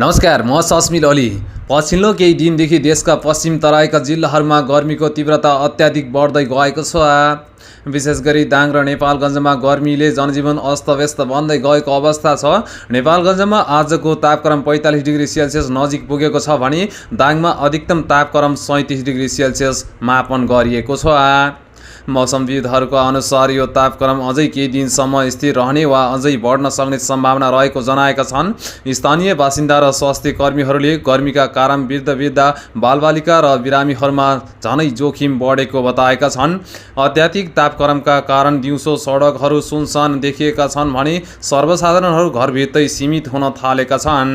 नमस्कार, म सस्मिल अली। पछिल्लो केही दिनदेखि देशका पश्चिम तराईका जिल्लाहरूमा गर्मीको तीव्रता अत्याधिक बढ्दै गएको छ। विशेष गरी दाङ र नेपालगञ्जमा गर्मीले जनजीवन अस्तव्यस्त बन्दै गएको अवस्था छ। नेपालगञ्जमा आजको तापक्रम 45 डिग्री सेल्सियस नजिक पुगेको छ भने दाङमा अधिकतम तापक्रम 37 डिग्री सेल्सियस मापन गरिएको छ। मौसमविदहरूको अनुसार यो तापक्रम अझै केही दिनसम्म स्थिर रहने वा अझै बढ्न सक्ने सम्भावना रहेको जनाएका छन्। स्थानीय बासिन्दा र स्वास्थ्य कर्मीहरूले गर्मीका कारण वृद्ध बालबालिका र बिरामीहरूमा झनै जोखिम बढेको बताएका छन्। अत्याधिक तापक्रमका कारण दिउँसो सडकहरू सुनसान देखिएका छन् भने सर्वसाधारणहरू घरभित्रै सीमित हुन थालेका छन्।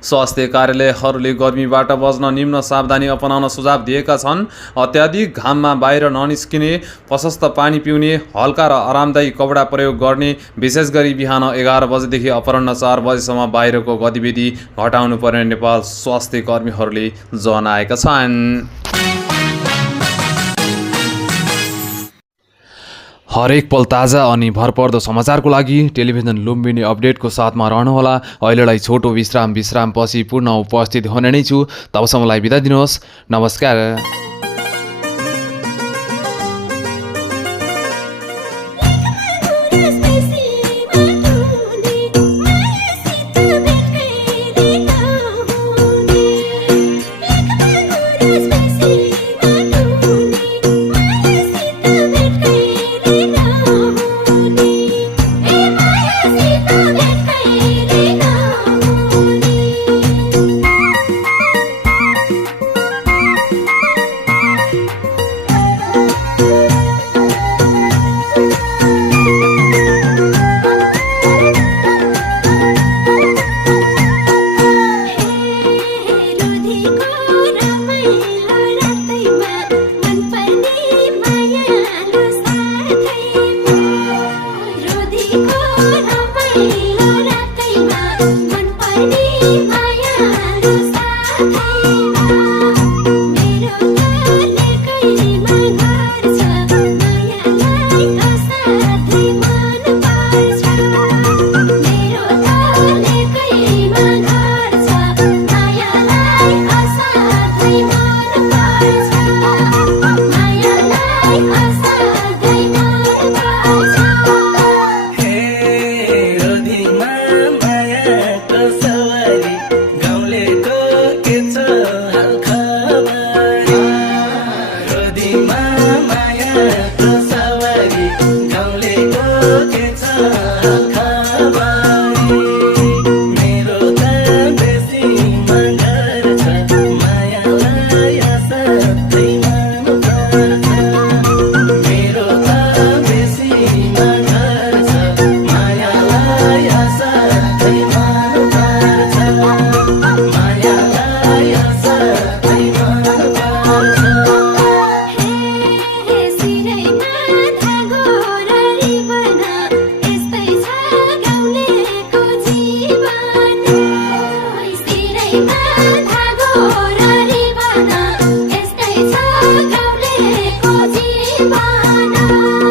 स्वास्थ्य कार्यालयहरूले गर्मीबाट बच्न निम्न सावधानी अपनाउन सुझाव दिएका छन्। अत्याधिक घाममा बाहिर ननिस्किने, प्रशस्त पानी पिउने, हल्का र आरामदायी कपडा प्रयोग गर्ने, विशेष गरी बिहान 11 बजेदेखि अपराह्न 4 बजेसम्म बाहिरको गतिविधि घटाउनु पर्ने नेपाल स्वास्थ्य कर्मीहरूले जनाएका छन्। हरेक पल ताजा अनि भरपर्दो समाचारको लागि टेलिभिजन लुम्बिनी अपडेटको साथमा रहनुहोला। अहिलेलाई छोटो विश्रामपछि पुनः उपस्थित हुने नै छु। तबसम्मलाई बिदा दिनुहोस्। नमस्कार।